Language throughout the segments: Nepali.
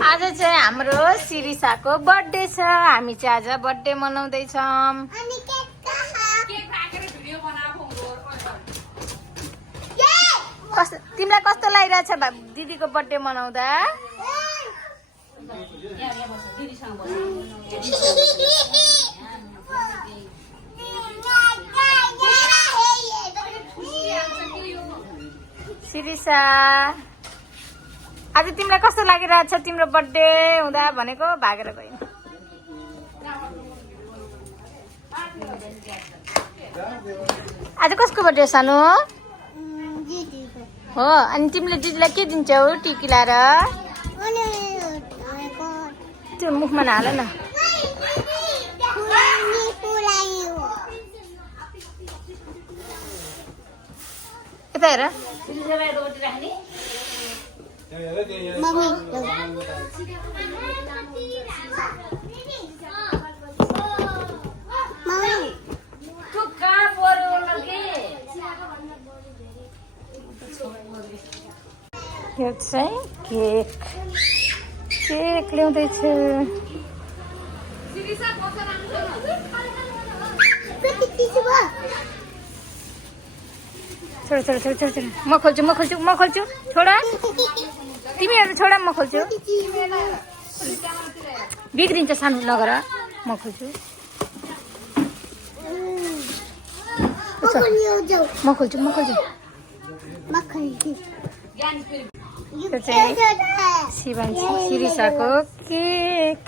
आज चाहिँ हाम्रो शिरीषाको बर्थडे छ। हामी चाहिँ आज बर्थडे मनाउँदैछौँ। तिमीलाई कस्तो लागिरहेछ दिदीको बर्थडे मनाउँदा? शिरीषा आज तिमीलाई कस्तो लागिरहेछ तिम्रो बर्थडे हुँदा भनेको भागेर गयो। आज कसको बर्थडे सानो हो? अनि तिमीले दिदीलाई के दिन्छौ टिकी लाएर? त्यो मुखमा नहाल न। यता हेर यो चाहिँ केक ल्याउँदैछु। छोड म खोल्छु छोडा तिमीहरू छोडा म खोल्छु। बिग्रिन्छ सानो नगर म खोल्छु। म खोल्छु यो चाहिँ शिरीषाको केक।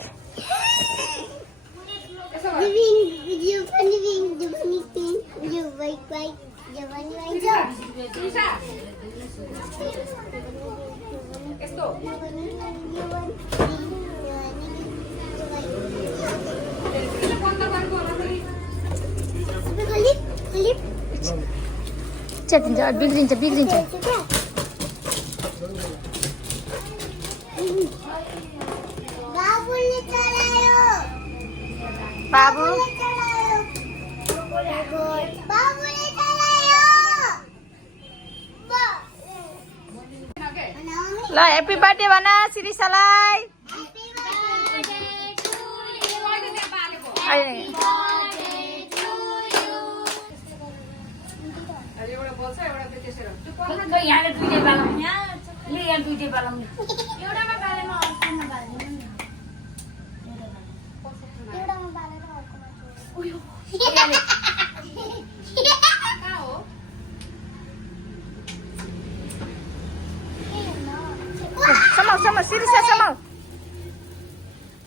बिग्रिन्छ बाबु ल ह्याप्पी बर्थडे भन शिरीषालाई। समाउ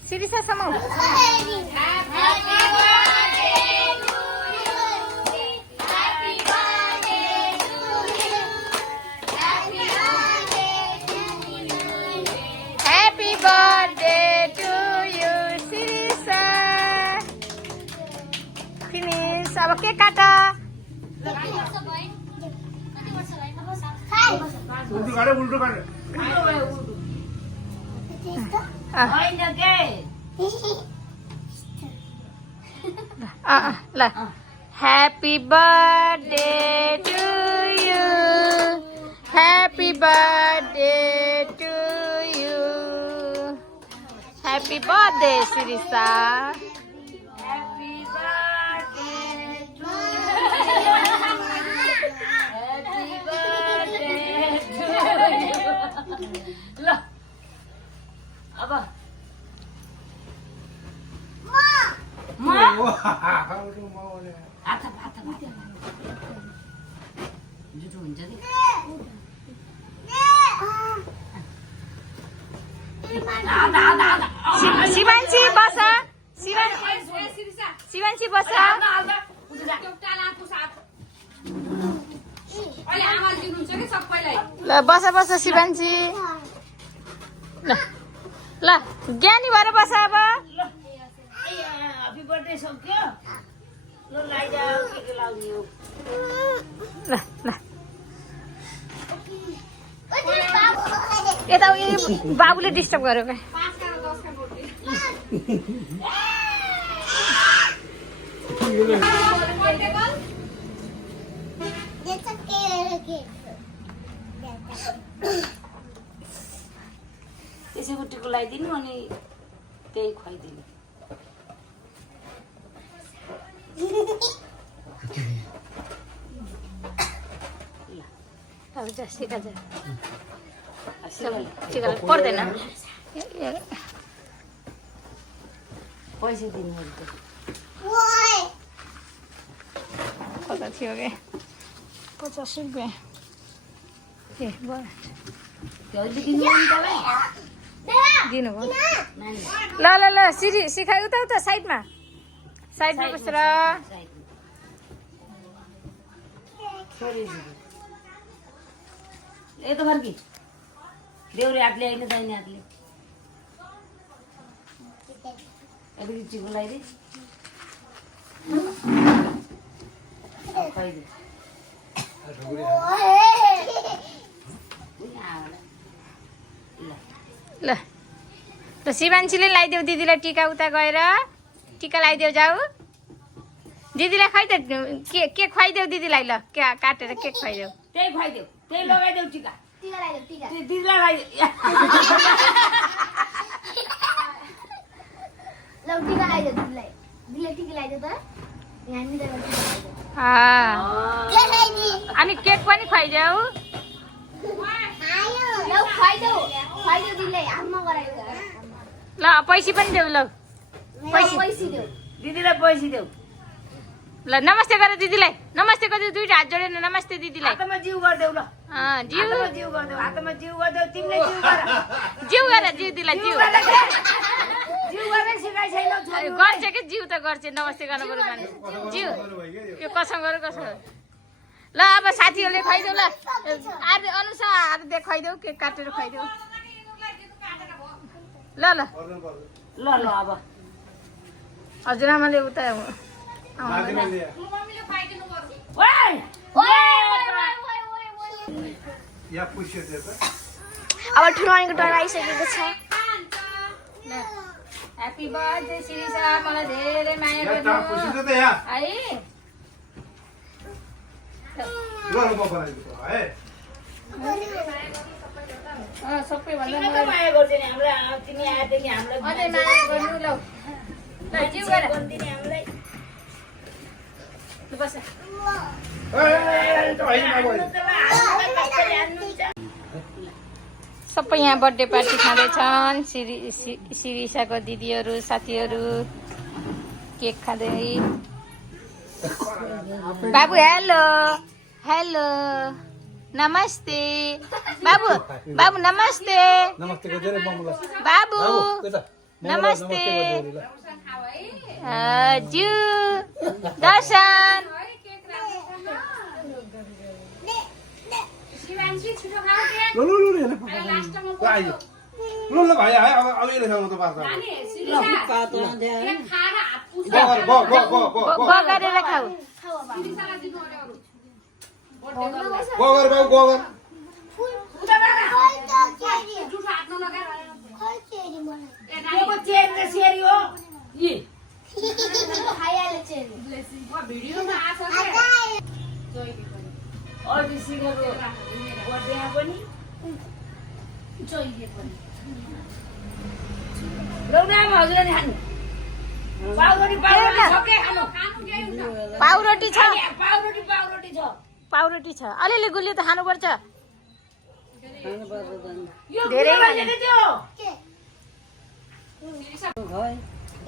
Shirisha समाउ। Happy birthday to you Shirisha. Finish अब केक काट। ल Happy birthday to you, happy birthday to you, happy birthday Shirisha. Happy birthday to you, happy birthday to you। ल अब शिवांशी बस शिवांशी बस। ल बस शिवांशी। ल ज्ञानी भएर बस अब। हैप्पी बर्थडे सक्यो ल लाइजाऊ के लाउने हो ल यता बाबुले डिस्टर्ब गर्यो क्या। त्यसै बुट्टीको लगाइदिनु अनि त्यही खुवाइदिनु अब जा सिका जा सिका पर्दैन पैसा दिनु कता थियो कि 50 रुपियाँ ए भयो दिनुभयो ल ल ल सिरी सिकाइ उता उता साइडमा बसेर यता फर्की देउरे हातले होइन दाहिने हातले अलिकति चिको लगाइदिए खुवाइदिए ल ल शिवान्सीले लगाइदेऊ दिदीलाई टिका उता गएर टिका लगाइदेऊ जाऊ दिदीलाई खै त के खुवाइदेऊ दिदीलाई ल के काटेर के खुवाइदेऊ त्यही खुवाइदेऊ त्यही लगाइदेऊ टिका दिदीलाई अनि केक पनि खुवाइदेऊ ल पैसा पनि देऊ ल दिदीलाई पैसा देऊ ल नमस्ते गर दिदीलाई नमस्ते गरिदेऊ दुईटा हात जोडेर नमस्ते दिदीलाई हातमा जिउ गरिदेऊ ल जिउ जिउ गरिदेऊ हातमा जिउ गरिदेऊ तिमीले जिउ गर जिउ दिदीलाई जिउ जिउ गरेर सिकाइ छैन गर्छ कि जिउ त गर्छ नमस्ते गर्नु पर्यो मान्छे जिउ यो कसम गर कसम ल अब साथीहरूले खुवाइदेऊ ल आदि अनुसार खुवाइदेऊ केक काटेर खुवाइदेऊ ल ल ल ल अब हजुरआमाले उता अब ठुलो नानीको डर आइसकेको छ ह्याप्पी बर्थडे शिरीषा मलाई धेरै माया गर्नु है सबैभन्दा माया गर्छ नि हामीलाई तिमी आएदेखि हामीलाई अझै माया गर्नु ल जिउ गर गर्दिने हामीलाई बस सबै यहाँ बर्थडे पार्टी खाँदैछन् शिरीषाको दिदीहरू साथीहरू केक खाँदै बाबु हेलो हेलो नमस्ते बाबु बाबु नमस्ते बाबु नमस्ते ज्यू दर्शन गरेर खाऊ पाउरोटी छ पाउरोटी छ अलिअलि गुलियो त खानुपर्छ धेरै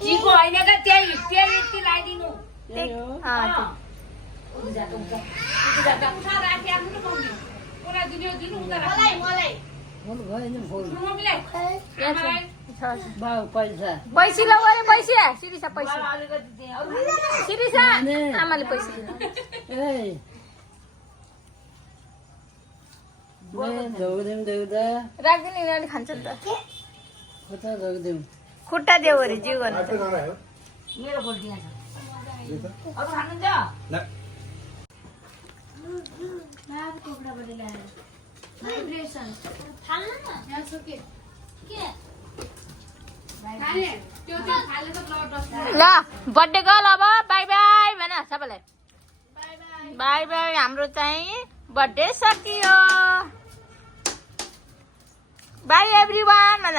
जीको होइन क्या त्यही यति लगाइदिनु पैसा लौ अरे पैसा शिरीषा पैसा शिरीषा आमाले पैसा दिनु राखिदिनु यिनीहरूले खान्छ नि त खुट्टा देऊ अरे जिउ गर्नु त मेरो पोल्टी छ अरू खानुहुन्छ ल बर्थडे गर्ल अब बाई बाई भन सबैलाई बाई बाई हाम्रो चाहिँ बर्थडे सकियो बाई एभ्रिवान भन